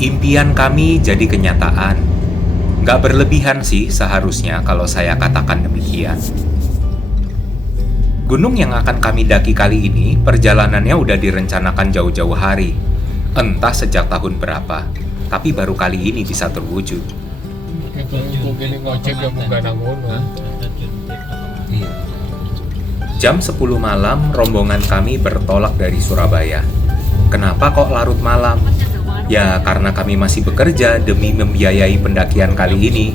Impian kami jadi kenyataan. Nggak berlebihan sih seharusnya kalau saya katakan demikian. Gunung yang akan kami daki kali ini, perjalanannya udah direncanakan jauh-jauh hari. Entah sejak tahun berapa, tapi baru kali ini bisa terwujud. Jam 10 malam, rombongan kami bertolak dari Surabaya. Kenapa kok larut malam? Ya, karena kami masih bekerja demi membiayai pendakian kali ini.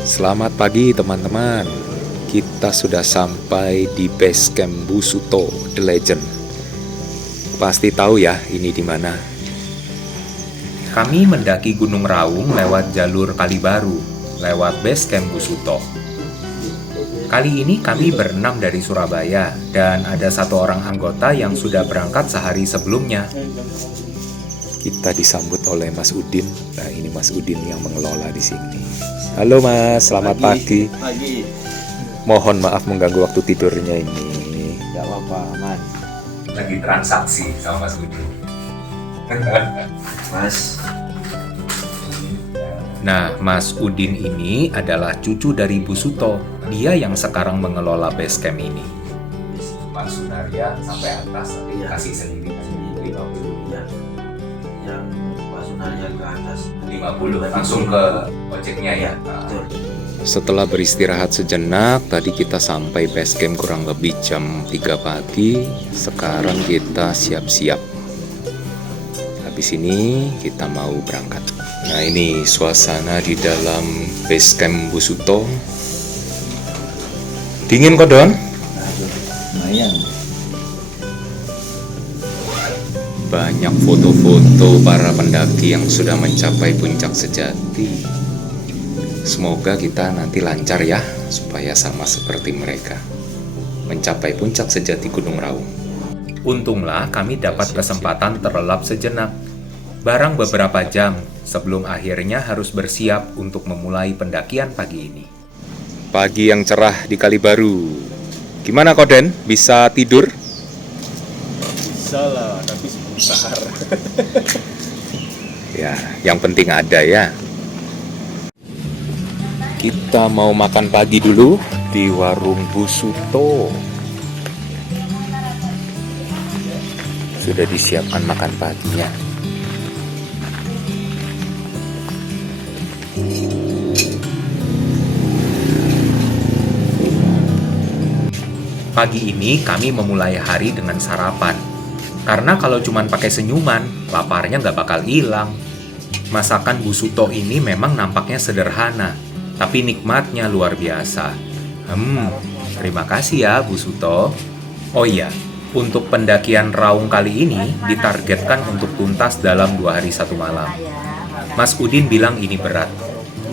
Selamat pagi teman-teman. Kita sudah sampai di base camp Busuto, The Legend. Pasti tahu ya ini di mana. Kami mendaki Gunung Raung lewat jalur Kalibaru, lewat base camp Busuto. Kali ini kami berenam dari Surabaya dan ada satu orang anggota yang sudah berangkat sehari sebelumnya. Kita disambut oleh Mas Udin. Nah, ini Mas Udin yang mengelola di sini. Halo Mas, selamat pagi. Pagi. Mohon maaf mengganggu waktu tidurnya ini. Gak apa-apa, aman. Lagi transaksi sama Mas Udin. Mas. Nah, Mas Udin ini adalah cucu dari Bu Suto. Dia yang sekarang mengelola base camp ini. Mas Sunaria sampai atas, Iya. kasih sendiri. Ini 50 ya. Yang pasunannya ke atas 50 langsung ke ojeknya ya. Betul. Setelah beristirahat sejenak, tadi kita sampai base camp kurang lebih jam 3 pagi. Sekarang kita siap-siap. Habis ini kita mau berangkat. Nah, ini suasana di dalam base camp Busuto. Dingin kok, Don? Lumayan. Banyak foto-foto para pendaki yang sudah mencapai puncak sejati. Semoga kita nanti lancar ya, supaya sama seperti mereka, mencapai puncak sejati Gunung Raung. Untunglah kami dapat kesempatan terlelap sejenak, barang beberapa jam sebelum akhirnya harus bersiap untuk memulai pendakian pagi ini. Pagi yang cerah di Kalibaru. Gimana Koden? Bisa tidur? Bisa lah, tapi sebentar. Ya, yang penting ada ya. Kita mau makan pagi dulu di warung Busuto. Sudah disiapkan makan paginya. Pagi ini kami memulai hari dengan sarapan. Karena kalau cuma pakai senyuman, laparnya nggak bakal hilang. Masakan Busuto ini memang nampaknya sederhana, tapi nikmatnya luar biasa. Terima kasih ya Busuto. Oh iya, untuk pendakian Raung kali ini ditargetkan untuk tuntas dalam 2 hari 1 malam. Mas Udin bilang ini berat.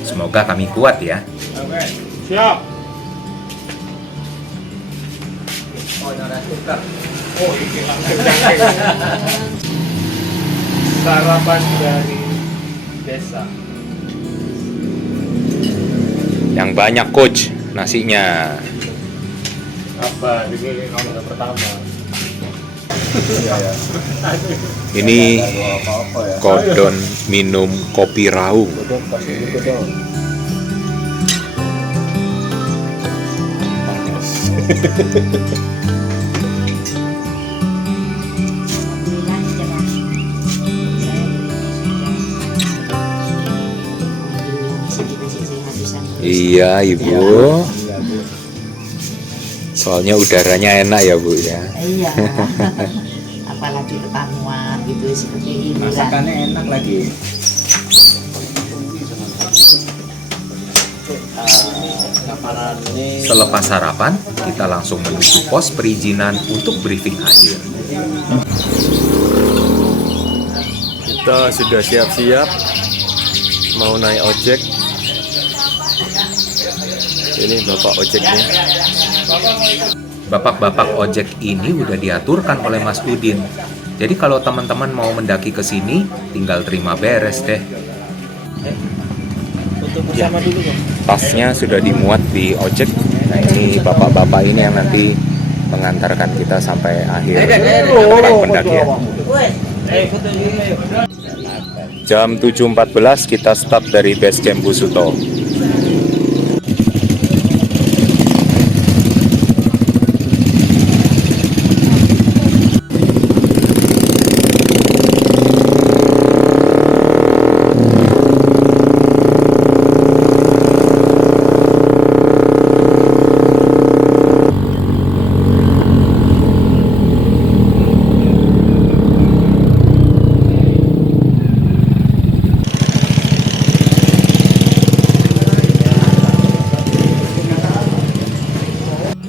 Semoga kami kuat ya. Oke, siap. Oh, ada tukar. Oh, ini sarapan dari desa. Yang banyak coach nasinya. Apa? Ini nomor pertama. Iya ya. Ini Apa-apa ya. Kodon minum kopi Raung. Dong, kasih juga dong. Iya Ibu. Iya, Bu. Soalnya udaranya enak ya Bu ya. Iya, apalagi ketamuan gitu seperti hiburan. Masakannya enak lagi. Selepas sarapan, kita langsung menuju pos perizinan untuk briefing akhir. Kita sudah siap-siap mau naik ojek. Ini bapak ojeknya. Bapak-bapak ojek ini udah diaturkan oleh Mas Udin. Jadi kalau teman-teman mau mendaki ke sini, tinggal terima beres deh. Untuk bersama dulu, Bang. Tasnya sudah dimuat di ojek. Nah, ini bapak-bapak ini yang nanti mengantarkan kita sampai akhir tempat pendakian. Jam 7.14 kita start dari base camp Busuto.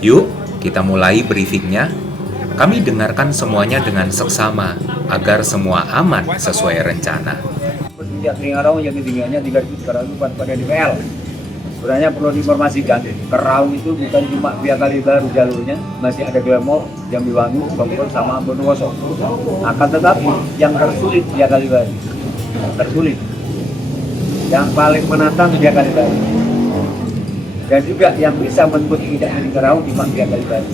Yuk, kita mulai briefingnya. Kami dengarkan semuanya dengan seksama, agar semua aman sesuai rencana. Sejak Raung yang ketinggiannya 3.300 pada DPL. Sebenarnya perlu diinformasikan, ke Raung itu bukan cuma Via Kalibaru jalurnya, masih ada Glamor, Jambiwangi, Bogor, sama Bondowoso. Akan tetapi yang tersulit Via Kalibaru, tersulit. Yang paling menantang Via Kalibaru. Dan juga yang bisa menembus tidak dari Raung cuma Via Kalibaru.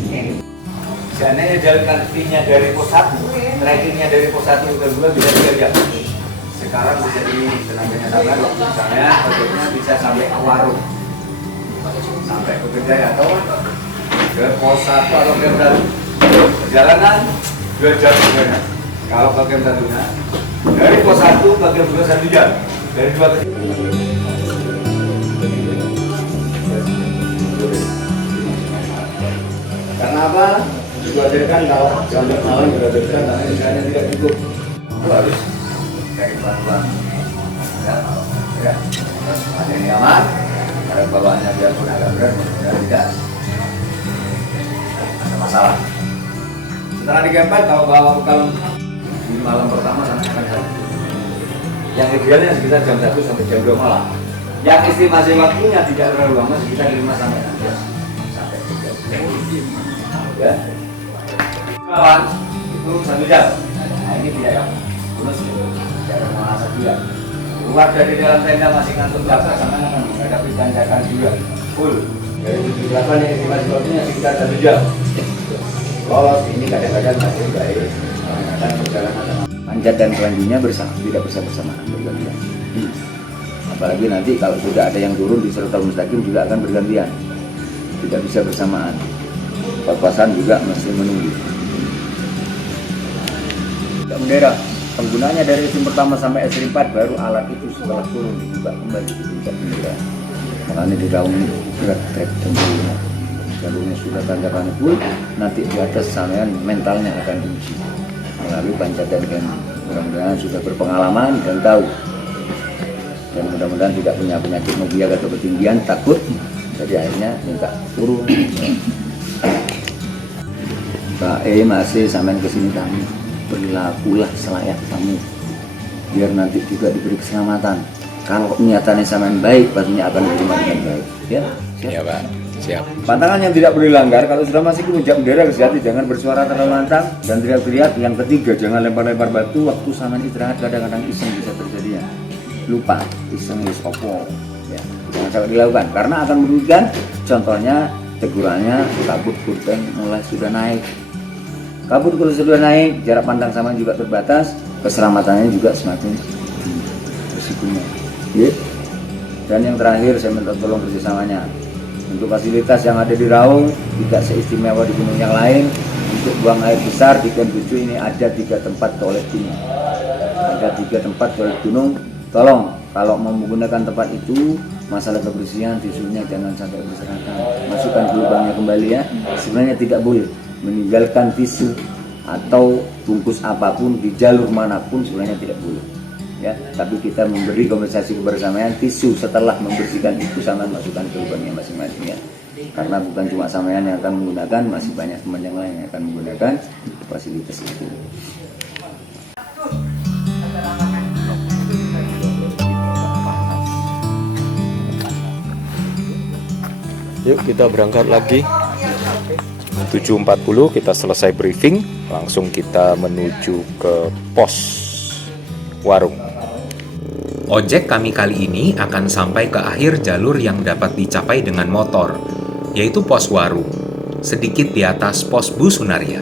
Seandainya jalan kantinnya dari pos 1, trackingnya dari pos 1 ke 2 bisa 3 jam. Sekarang bisa di tenaganya tambah, misalnya ojeknya bisa sampai ke Warung, sampai ke Kedai atau ke pos 1 atau ke Baru. Perjalanan 2 jam sebenarnya. Kalau ke Kem Barunya dari pos 1 ke Kem 2 1 jam. Dari 2 ke karena apa? Dikhawatirkan kalau sampai malam berada karena misalnya tidak cukup, itu harus cari bantuan. Ya, ada yang aman, ada bawaannya biarpun agak berat, mudah tidak ada masalah. Setelah di camp kalau bawa bekal di malam pertama sampai jam 1. Yang idealnya sekitar jam 1 sampai jam 2 malam. Yang estimasi waktunya tidak terlalu lama, sekitar 5 sampai 6 jam. Sampai 3 jam. Ya. Kawan, itu 1 jam. Nah ini tidak ya. Bonus tidak ada masalah juga. Keluar dari dalam tenda masih ngantuk belakang sama akan menghadapi tanjakan juga. Full. Dari 78 yang estimasi waktunya sekitar 1 jam. Lolos ini kadang-kadang masih baik. Kadang perjalanan panjat dan kelanjutnya tidak bersamaan bergantian. Apalagi nanti kalau sudah ada yang turun di Siratal Mustaqim juga akan bergantian. Tidak bisa bersamaan. Papasan juga masih menunggu. Tidak bendera. Penggunaannya dari SIM pertama sampai SIM 4 baru alat itu setelah turun dibuka kembali di tingkat bendera. Makanya di Raung berat trek tentunya. Jalurnya sudah tanjakan full, nanti di atas sampean mentalnya akan diuji melalui pancatan dan mudah-mudahan sudah berpengalaman dan tahu. Dan mudah-mudahan tidak punya penyakit fobia atau ketinggian takut, jadi akhirnya minta turun. Pak masih sampean kesini kamu berlakulah selayak kamu, biar nanti juga diberi keselamatan. Kalau niatannya sampean baik, pastinya akan diterima dengan baik. Ya, siap. Ya Pak, siap. Pantangan yang tidak boleh dilanggar, kalau sudah masih puncak bendera kesehati, jangan bersuara terlalu lantang dan teriak-teriak. Yang ketiga, jangan lempar-lempar batu waktu sampean istirahat, kadang-kadang iseng bisa terjadi ya. Lupa, iseng wis opo. Ya, jangan sampai dilakukan karena akan merugikan. Contohnya tegurannya kabut kurpen mulai sudah naik. Kabut kalau sudah naik, jarak pandang sama juga terbatas, keselamatannya juga semakin risikonya. Ya. Dan yang terakhir saya minta tolong kerjasamanya. Untuk fasilitas yang ada di Raung tidak seistimewa di gunung yang lain. Untuk buang air besar di Camp 7 ini ada 3 tempat toilet gunung. Ada 3 tempat toilet gunung. Tolong kalau mau menggunakan tempat itu, masalah kebersihan tisunya jangan sampai berserakan. Masukkan ke lubangnya kembali ya. Sebenarnya tidak boleh meninggalkan tisu atau bungkus apapun di jalur manapun, sebenarnya tidak boleh. Ya, tapi kita memberi kompensasi kebersamaan tisu setelah membersihkan itu sama masukkan ke lubangnya masing-masing ya. Karena bukan cuma sampean yang akan menggunakan, masih banyak teman yang lain yang akan menggunakan fasilitas itu. Yuk kita berangkat lagi. 7.40 kita selesai briefing, langsung kita menuju ke pos Warung. Ojek kami kali ini akan sampai ke akhir jalur yang dapat dicapai dengan motor, yaitu pos Warung, sedikit di atas pos Busunaria.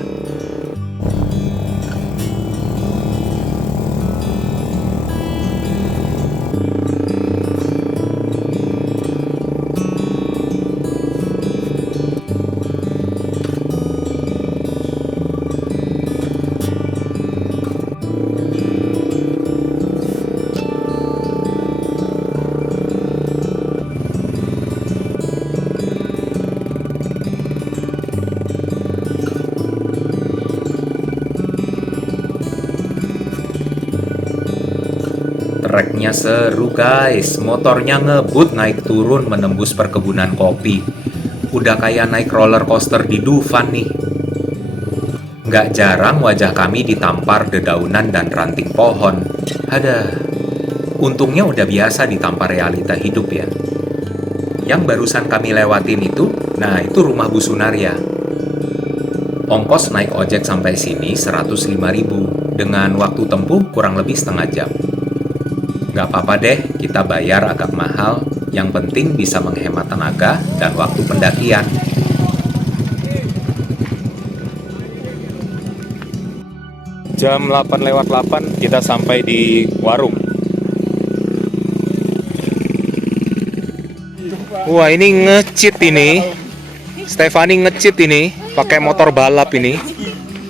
treknya seru guys. Motornya ngebut naik turun menembus perkebunan kopi. Udah kayak naik roller coaster di Dufan nih. Nggak jarang wajah kami ditampar dedaunan dan ranting pohon. Ada. Untungnya udah biasa ditampar realita hidup ya. Yang barusan kami lewatin itu, nah itu rumah Bu Sunaria. Ongkos naik ojek sampai sini 105.000 dengan waktu tempuh kurang lebih setengah jam. Nggak apa-apa deh, kita bayar agak mahal. Yang penting bisa menghemat tenaga dan waktu pendakian. Jam 8:08 kita sampai di warung. Wah, ini nge-cheat ini. Stefani nge-cheat ini, pakai motor balap ini.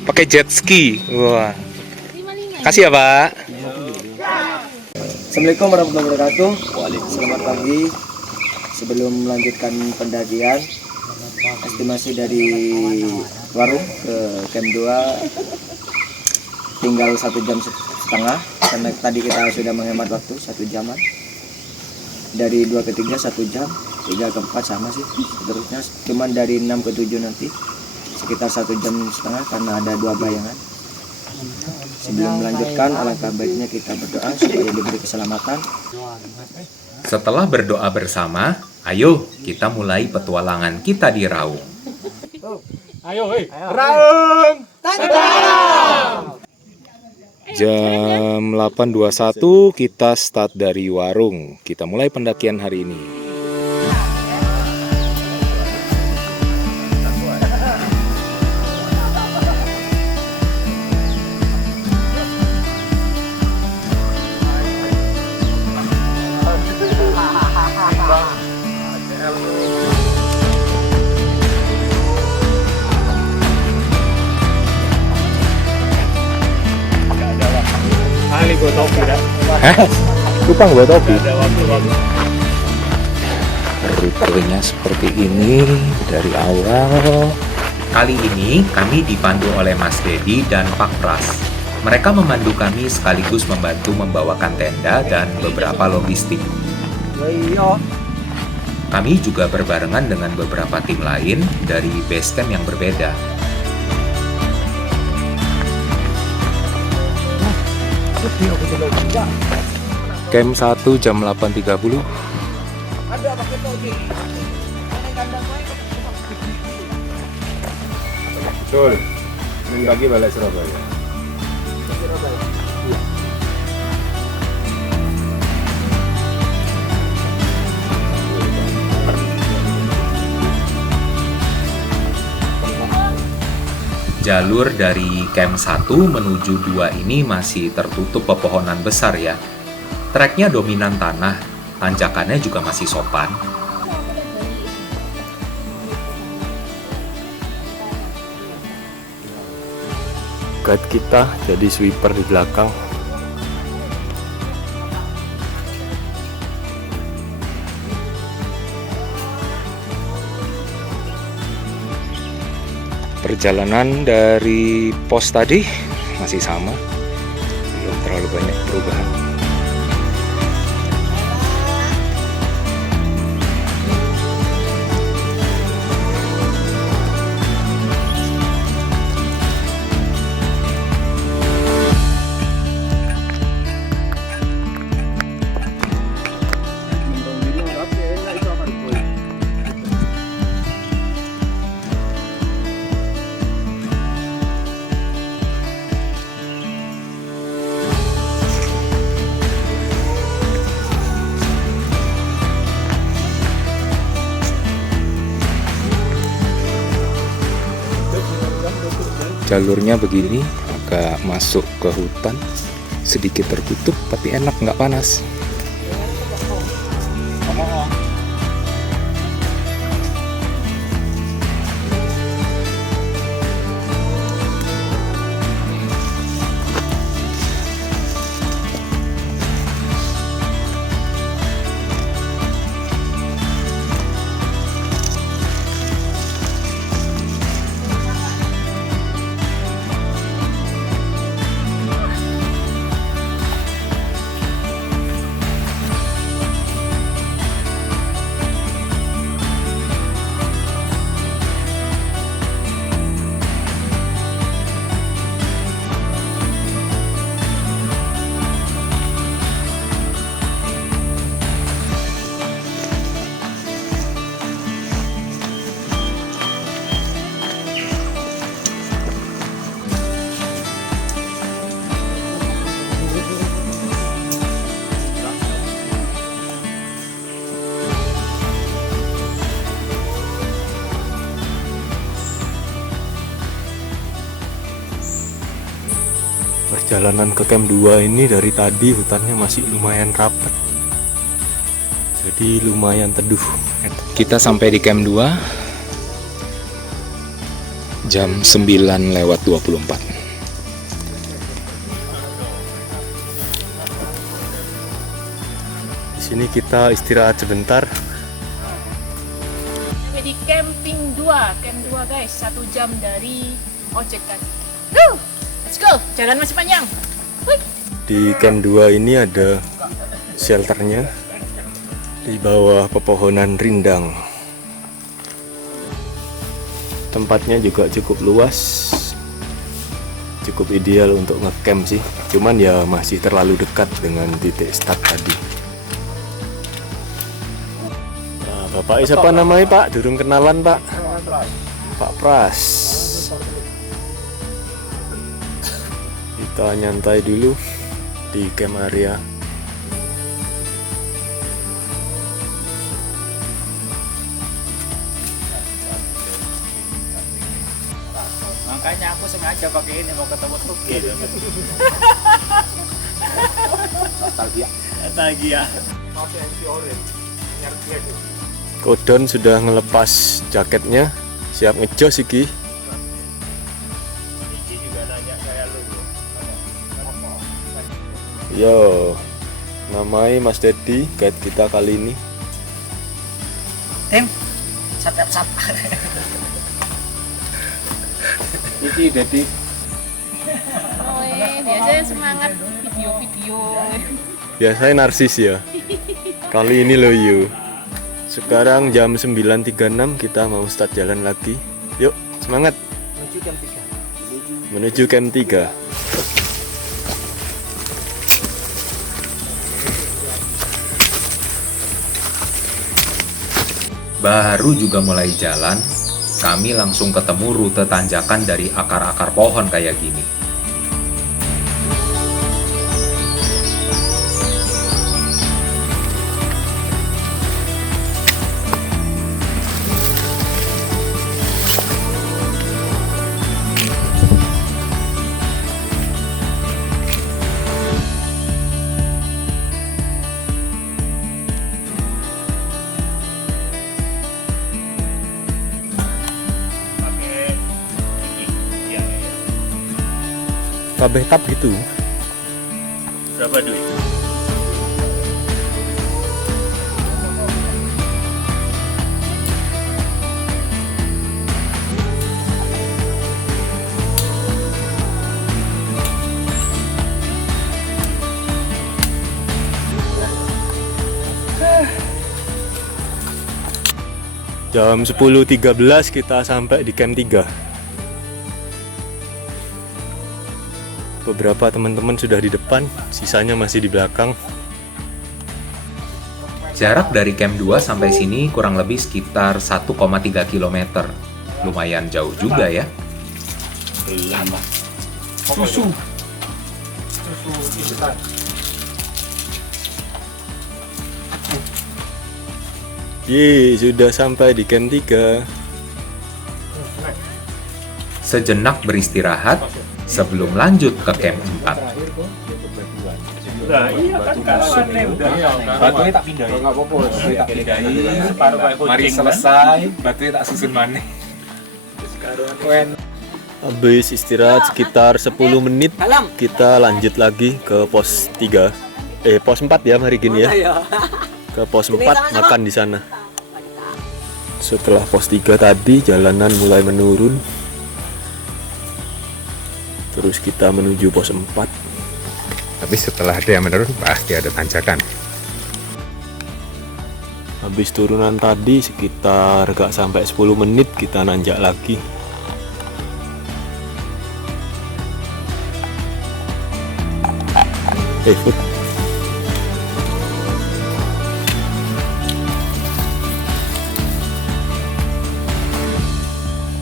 Pakai jet ski. Wah. Kasih ya, Pak. Assalamualaikum warahmatullahi wabarakatuh. Selamat pagi. Sebelum melanjutkan pendakian, estimasi dari warung ke camp 2 tinggal 1 jam setengah, karena tadi kita sudah menghemat waktu 1 jaman. Dari 2 ke 3 1 jam, 3 ke 4 sama sih. Seterusnya cuman dari 6 ke 7 nanti sekitar 1 jam setengah karena ada 2 bayangan. Sebelum melanjutkan, alangkah baiknya kita berdoa supaya diberi keselamatan. Setelah berdoa bersama, ayo kita mulai petualangan kita di Raung. Jam 8:21 kita start dari warung. Kita mulai pendakian hari ini. Lupa buat topi. Rutenya seperti ini dari awal. Kali ini kami dipandu oleh Mas Dedi dan Pak Pras. Mereka memandu kami sekaligus membantu membawakan tenda dan beberapa logistik. Kami juga berbarengan dengan beberapa tim lain dari base camp yang berbeda. Camp 1 jam 8.30. Betul. Ini bagi balik Surabaya. Jalur dari camp 1 menuju 2 ini masih tertutup pepohonan besar ya. Treknya dominan tanah, tanjakannya juga masih sopan. Guide kita jadi sweeper di belakang. Perjalanan dari pos tadi masih sama, belum terlalu banyak perubahan. Jalurnya begini, agak masuk ke hutan, sedikit tertutup tapi enak, nggak panas. Perjalanan ke camp 2 ini dari tadi hutannya masih lumayan rapat. Jadi lumayan teduh. Kita sampai di camp 2 jam 9:24. Di sini kita istirahat sebentar. Di camping 2, camp 2 guys, 1 jam dari ojek tadi. Woo! Let's go, jalan masih panjang. Wih. Di camp 2 ini ada shelternya di bawah pepohonan rindang. Tempatnya juga cukup luas, cukup ideal untuk ngecamp sih. Cuman ya masih terlalu dekat dengan titik start tadi. Nah, Bapak siapa namanya Pak? Durung kenalan Pak. Pak Pras. Kita nyantai dulu di camp area. Makanya aku sengaja pakai ini mau ketemu Tuki. Nostalgia. Kodon sudah ngelepas jaketnya, siap ngejos iki. Yo, namanya Mas Dedi, guide kita kali ini. Tim, sat. Iki Dedi. Oh, biasanya semangat video-video. Biasanya narsis ya. Kali ini lo you. Sekarang jam 9.36 kita mau start jalan lagi. Yuk, semangat. Menuju camp 3. Baru juga mulai jalan, kami langsung ketemu rute tanjakan dari akar-akar pohon kayak gini. Kabeh tap gitu. Berapa duit? Jam 10.13 kita sampai di camp 3. Beberapa teman-teman sudah di depan, sisanya masih di belakang. Jarak dari camp 2 sampai sini kurang lebih sekitar 1,3 km. Lumayan jauh juga ya. Susu. Yeay, sudah sampai di camp 3. Sejenak beristirahat sebelum lanjut ke camp 4. Nah, iya kan kawannya udah. Batunya tak pindahin. Enggak apa-apa, batunya tak pindahin. Separuh kayak kucing. Mari selesai, batunya tak susun maneh. Habis istirahat sekitar 10 menit, kita lanjut lagi ke pos 3. Pos 4 ya hari gini ya. Ke pos 4 makan di sana. Setelah pos 3 tadi jalanan mulai menurun. Terus kita menuju pos 4. Tapi setelah dia menurun pasti ada tanjakan. Habis turunan tadi sekitar gak sampai 10 menit kita nanjak lagi. Food.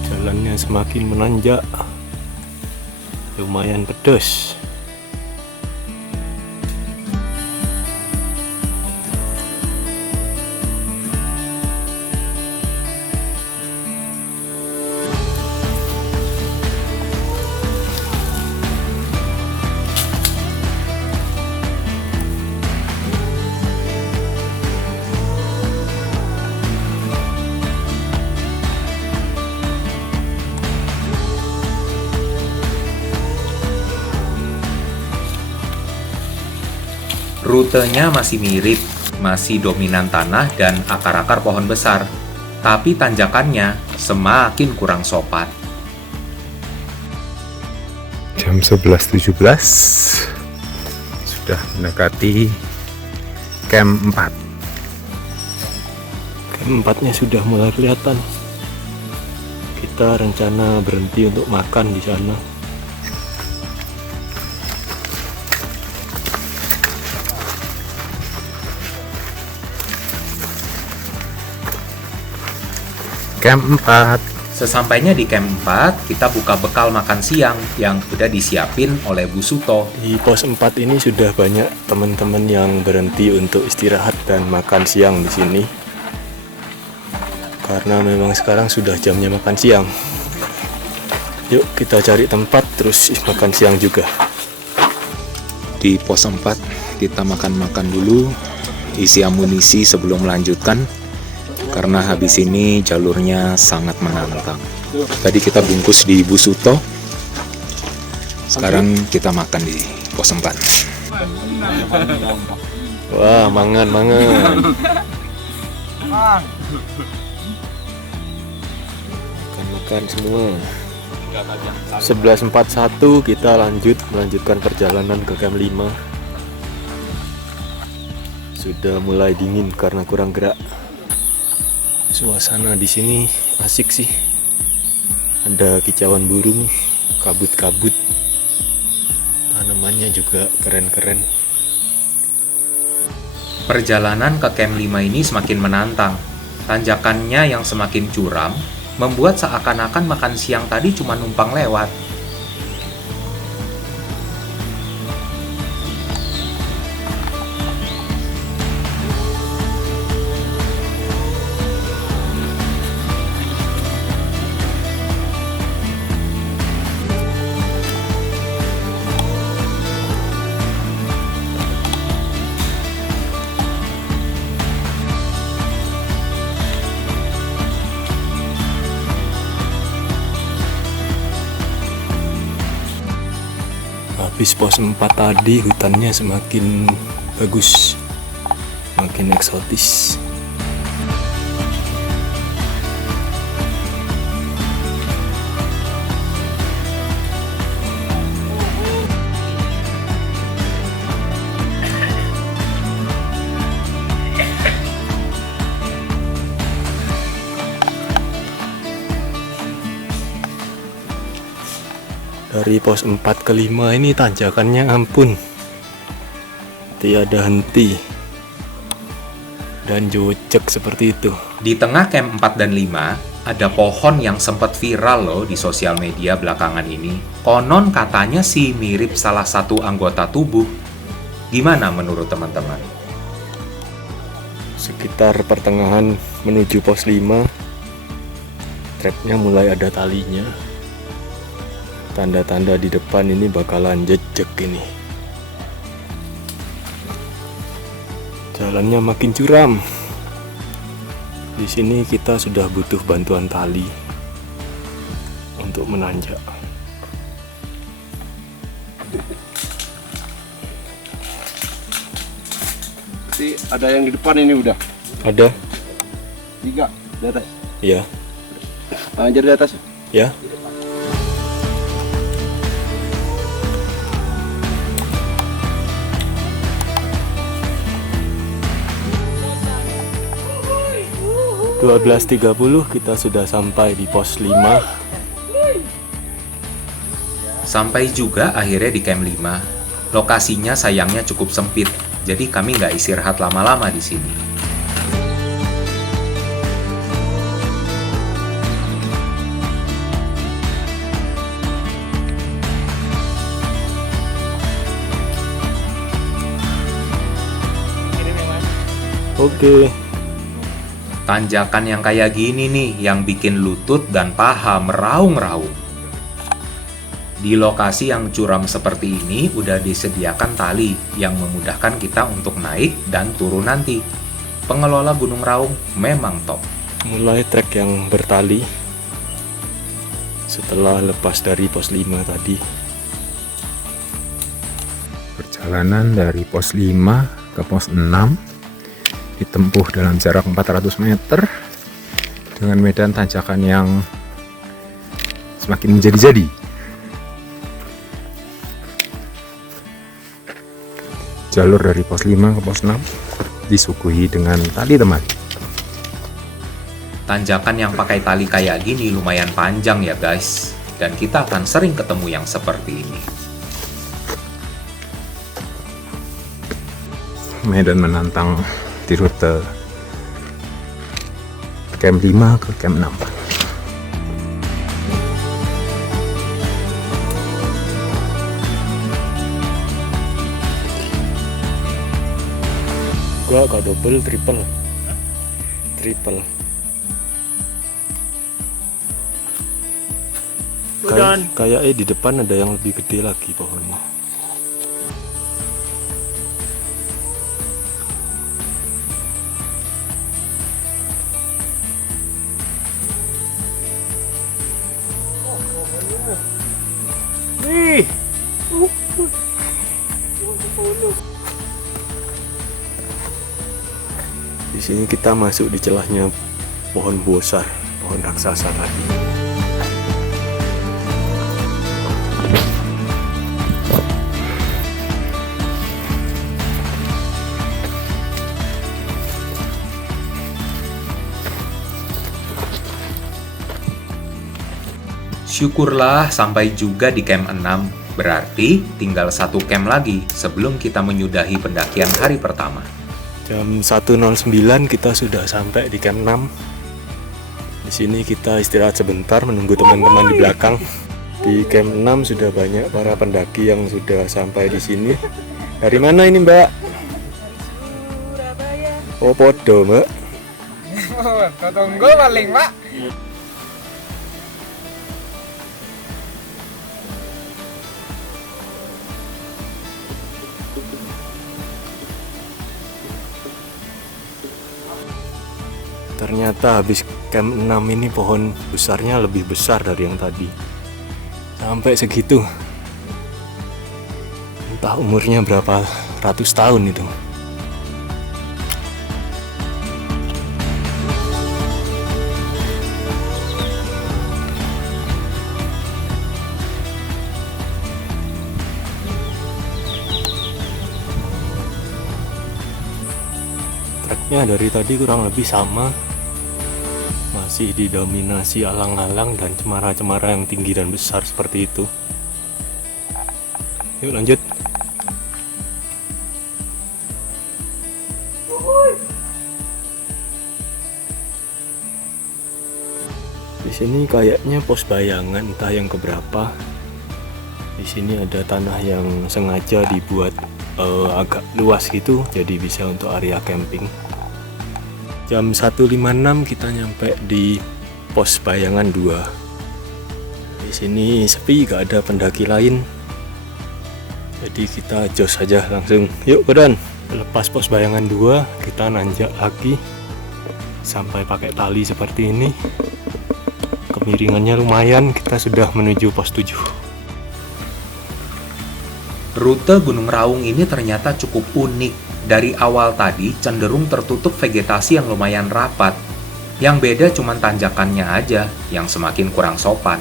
Jalannya semakin menanjak. Lumayan pedas. Rutenya masih mirip, masih dominan tanah dan akar-akar pohon besar, tapi tanjakannya semakin kurang sopan. Jam 11.17 sudah mendekati camp 4. Camp 4-nya sudah mulai kelihatan. Kita rencana berhenti untuk makan di sana. Camp 4. Sesampainya di camp 4, kita buka bekal makan siang yang udah disiapin oleh Bu Suto. Di pos 4 ini sudah banyak teman-teman yang berhenti untuk istirahat dan makan siang di sini. Karena memang sekarang sudah jamnya makan siang. Yuk kita cari tempat terus makan siang juga. Di pos 4, kita makan-makan dulu, isi amunisi sebelum melanjutkan. Karena habis ini jalurnya sangat menantang. Tadi kita bungkus di Bu Suto, sekarang kita makan di pos 4. Wah, mangan. Makan semua. 11.41 kita melanjutkan perjalanan ke camp 5. Sudah mulai dingin karena kurang gerak. Suasana di sini asik sih. Ada kicauan burung, kabut-kabut. Tanamannya juga keren-keren. Perjalanan ke camp 5 ini semakin menantang. Tanjakannya yang semakin curam membuat seakan-akan makan siang tadi cuma numpang lewat. Habis pos 4 tadi hutannya semakin bagus, makin eksotis. Dari pos 4 ke 5 ini tanjakannya ampun, tiada henti dan jocek seperti itu. Di tengah camp 4 dan 5, ada pohon yang sempat viral loh di sosial media belakangan ini. Konon katanya sih mirip salah satu anggota tubuh. Gimana menurut teman-teman? Sekitar pertengahan menuju pos 5, trapnya mulai ada talinya. Tanda-tanda di depan ini bakalan jejak ini. Jalannya makin curam. Di sini kita sudah butuh bantuan tali untuk menanjak. Jadi ada yang di depan ini udah. Ada? 3 di atas. Iya. Anjir di atas. Ya. Jam 12.30 kita sudah sampai di pos 5. Sampai juga akhirnya di camp 5. Lokasinya sayangnya cukup sempit, jadi kami nggak istirahat lama-lama di sini. Oke. Tanjakan yang kayak gini nih yang bikin lutut dan paha meraung-raung. Di lokasi yang curam seperti ini udah disediakan tali yang memudahkan kita untuk naik dan turun nanti. Pengelola Gunung Raung memang top. Mulai trek yang bertali setelah lepas dari pos 5 tadi. Perjalanan dari pos 5 ke pos 6 ditempuh dalam jarak 400 meter dengan medan tanjakan yang semakin menjadi-jadi. Jalur dari pos 5 ke pos 6 disuguhi dengan tali temali. Tanjakan yang pakai tali kayak gini lumayan panjang ya guys, dan kita akan sering ketemu yang seperti ini. Medan menantang di rute camp 5 ke camp 6. Gak double, triple. Kayaknya di depan ada yang lebih gede lagi pohonnya. Di sini kita masuk di celahnya pohon bosar, pohon raksasa tadi. Syukurlah sampai juga di camp 6, berarti tinggal 1 camp lagi sebelum kita menyudahi pendakian hari pertama. Jam 1.09 kita sudah sampai di camp 6. Di sini kita istirahat sebentar menunggu teman-teman di belakang. Di camp 6 sudah banyak para pendaki yang sudah sampai di sini. Dari mana ini, Mbak? Surabaya. Oh, podo, Mbak. Tunggu paling, Pak. Ternyata habis camp 6 ini pohon besarnya lebih besar dari yang tadi. Sampai segitu. Entah umurnya berapa ratus tahun itu. Treknya dari tadi kurang lebih sama. Masih didominasi alang-alang dan cemara-cemara yang tinggi dan besar seperti itu. Yuk lanjut. Di sini kayaknya pos bayangan, entah yang keberapa. Di sini ada tanah yang sengaja dibuat agak luas gitu, jadi bisa untuk area camping. Jam 1.56 kita nyampe di pos bayangan 2. Di sini sepi, gak ada pendaki lain. Jadi kita jos saja langsung. Yuk Kodan. Lepas pos bayangan 2, kita nanjak lagi sampai pakai tali seperti ini. Kemiringannya lumayan, kita sudah menuju pos 7. Rute Gunung Raung ini ternyata cukup unik. Dari awal tadi cenderung tertutup vegetasi yang lumayan rapat. Yang beda cuma tanjakannya aja yang semakin kurang sopan.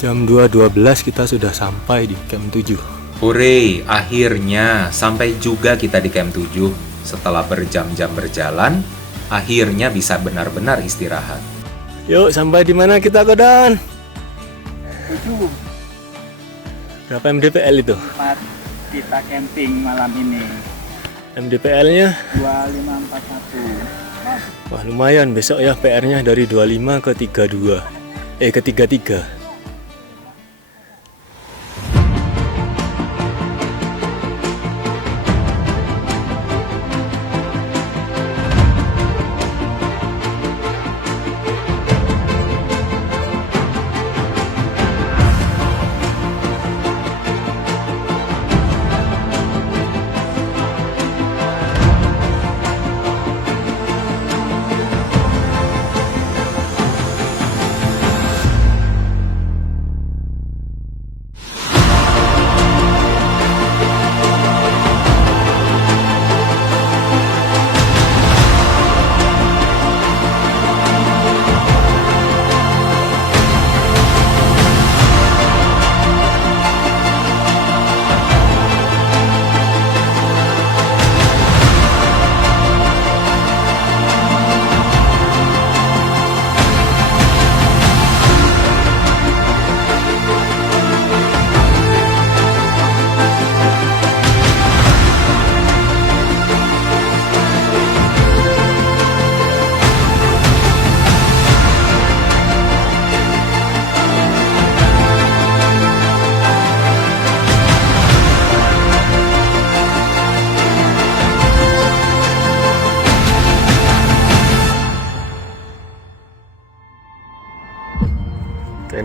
Jam 2.12 kita sudah sampai di camp 7. Hore, akhirnya sampai juga kita di camp 7. Setelah berjam-jam berjalan, akhirnya bisa benar-benar istirahat. Yuk, sampai di mana kita, Kodan? 7. Berapa MDPL itu? Kita camping malam ini. MDPL-nya 2541. wah lumayan, besok ya PR-nya dari 25 ke 32. Ke 33.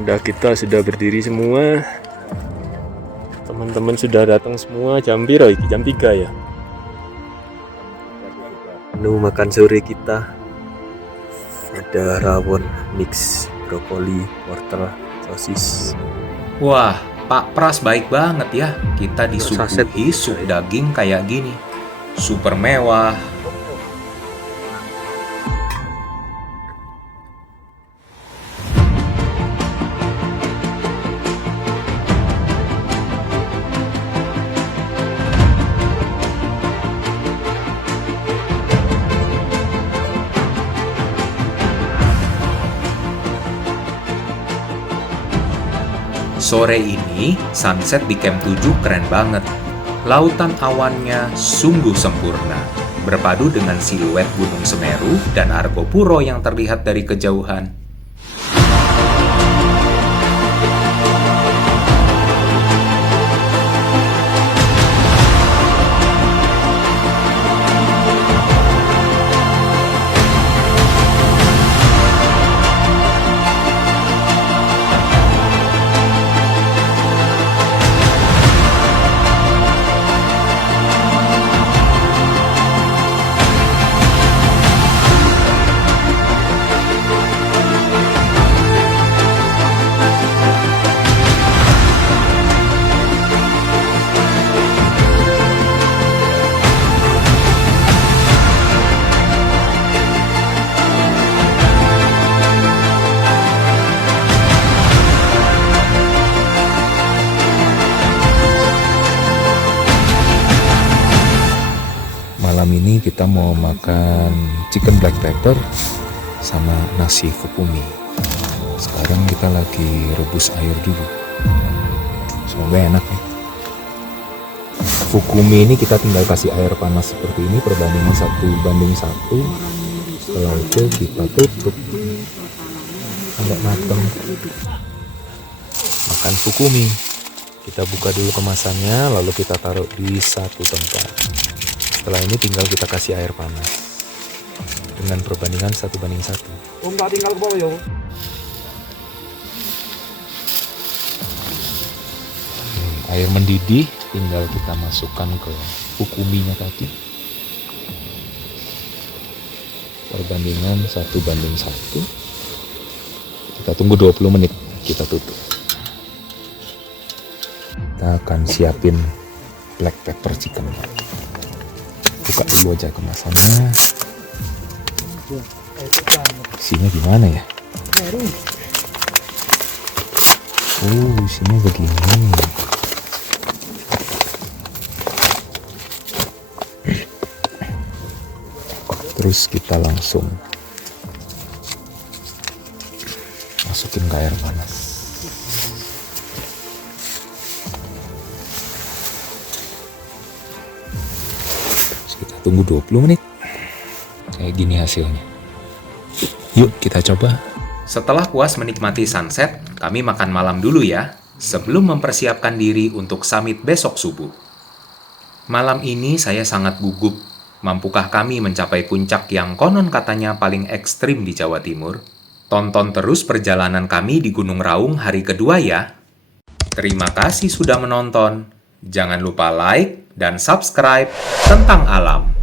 Tenda kita sudah berdiri semua. Teman-teman sudah datang semua. Jam piro iki? Jam 3 ya. Menu makan sore kita ada rawon mix brokoli, wortel, sosis. Wah, Pak Pras baik banget ya. Kita disuguhi sup daging kayak gini. Super mewah. Sore ini, sunset di Camp 7 keren banget. Lautan awannya sungguh sempurna, berpadu dengan siluet Gunung Semeru dan Argopuro yang terlihat dari kejauhan. Malam ini kita mau makan chicken black pepper sama nasi fukumi. Sekarang kita lagi rebus air dulu. Semoga enak ya. Fukumi ini kita tinggal kasih air panas seperti ini, perbandingan 1:1. Setelah itu kita tutup sampai matang. Makan fukumi. Kita buka dulu kemasannya, lalu kita taruh di satu tempat. Setelah ini tinggal kita kasih air panas dengan perbandingan 1:1. tinggal ke bawah yo. Air mendidih, tinggal kita masukkan ke fukuminya tadi. Perbandingan 1:1. Kita tunggu 20 menit, kita tutup. Kita akan siapin black pepper chicken. Buka dulu aja kemasannya. Isinya gimana ya? Isinya begini. Terus kita langsung masukin ke air panas. Tunggu 20 menit. Kayak gini hasilnya. Yuk kita coba. Setelah puas menikmati sunset, kami makan malam dulu ya, sebelum mempersiapkan diri untuk summit besok subuh. Malam ini saya sangat gugup. Mampukah kami mencapai puncak yang konon katanya paling ekstrim di Jawa Timur? Tonton terus perjalanan kami di Gunung Raung hari kedua ya. Terima kasih sudah menonton. Jangan lupa like dan subscribe tentang alam.